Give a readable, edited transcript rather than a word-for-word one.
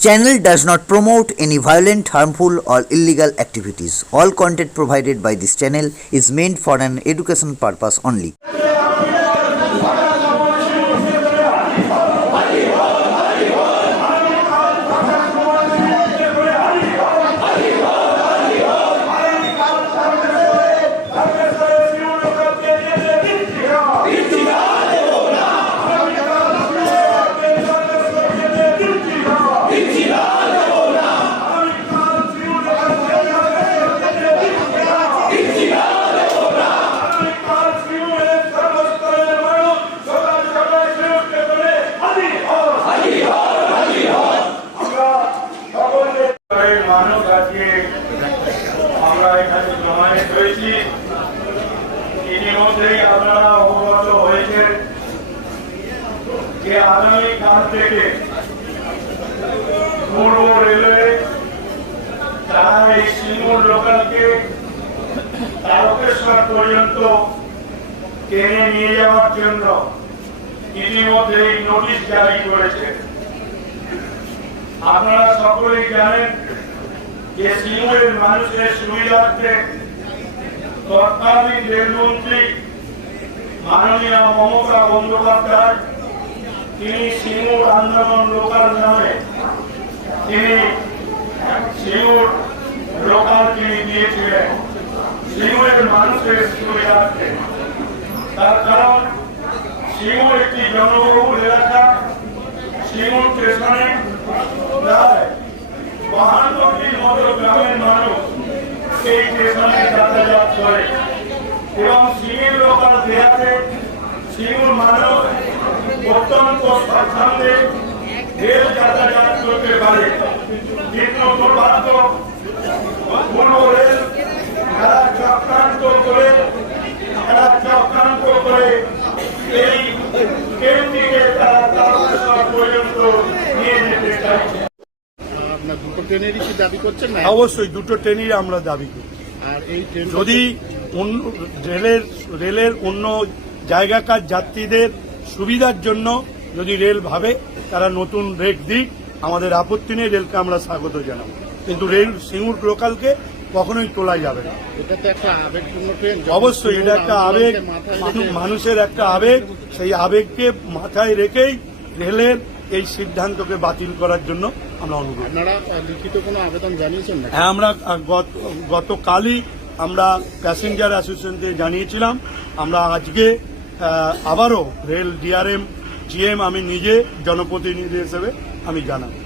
Channel does not promote any violent, harmful, or illegal activities. All content provided by this channel is meant for an education purpose only. মানুষ আজকে আমরা এখানে জমায়েত হয়েছি। ইতিমধ্যেই আপনারা অবগত হয়েছেন যে আগামীকাল থেকে পূর্ব রেলওয়ে তারা এই সিঙ্গুর লোকালকে তারকেশ্বর পর্যন্ত টেনে নিয়ে যাওয়ার জন্য ইতিমধ্যেই নোটিশ জারি করেছে। আপনারা সকলেই জানেন যে সিঙ্গুরের মানুষের সুবিধার্থে তৎকালীন রেলমন্ত্রী মাননীয় মমতা বন্দ্যোপাধ্যায় তিনি সিঙ্গুর আন্দোলন লোকাল নামে তিনি সিঙ্গুর লোকাল তিনি দিয়েছিলেন সিঙ্গুরের মানুষের সুবিধার্থে। তার কারণ সিঙ্গুর একটি জনবহুল এলাকা। সিঙ্গুর স্টেশনে প্রায় 52টির মতো গ্রামের মানুষ এই স্টেশনে যাতায়াত করে এবং সিঙ্গুর লোকাল দেয়াতে সিঙ্গুর মানুষ অত্যন্ত স্বাচ্ছন্দ্যে রেল যাতায়াত করতে পারে। কিন্তু দুর্ভাগ্য পূর্ব রেল তারা চক্রান্ত করে এই ট্রেনটিকে তারা তারকেশ্বর পর্যন্ত নিয়ে যেতে চাইছে। দুটো ট্রেনেরই কি দাবি করছেন না? অবশ্যই দুটো ট্রেনই আমরা দাবি করি। আর এই ট্রেন যদি রেলের অন্য জায়গাকার যাত্রীদের সুবিধার জন্য যদি রেল ভাবে তারা নতুন রেট দিক, আমাদের আপত্তি নেই, রেলকে আমরা স্বাগত জানাবো। কিন্তু রেল সিঙ্গুর লোকালকে কখনোই তোলা যাবে না। এটা তো একটা আবেগপূর্ণ ট্রেন। অবশ্যই এটা একটা আবেগ, মানুষের একটা আবেগ। সেই আবেগকে মাথায় রেখেই রেলের এই সিদ্ধান্তকে বাতিল করার জন্য আমরা অনুরোধ। আপনারা লিখিত কোনো আবেদন জানিয়েছেন না? হ্যাঁ, আমরা গতকালই আমরা প্যাসেঞ্জার অ্যাসোসিয়েশনকে জানিয়েছিলাম। আমরা আজকে আবারও রেল ডিআরএম জিএম আমি নিজে জনপ্রতিনিধি হিসেবে আমি জানাবো।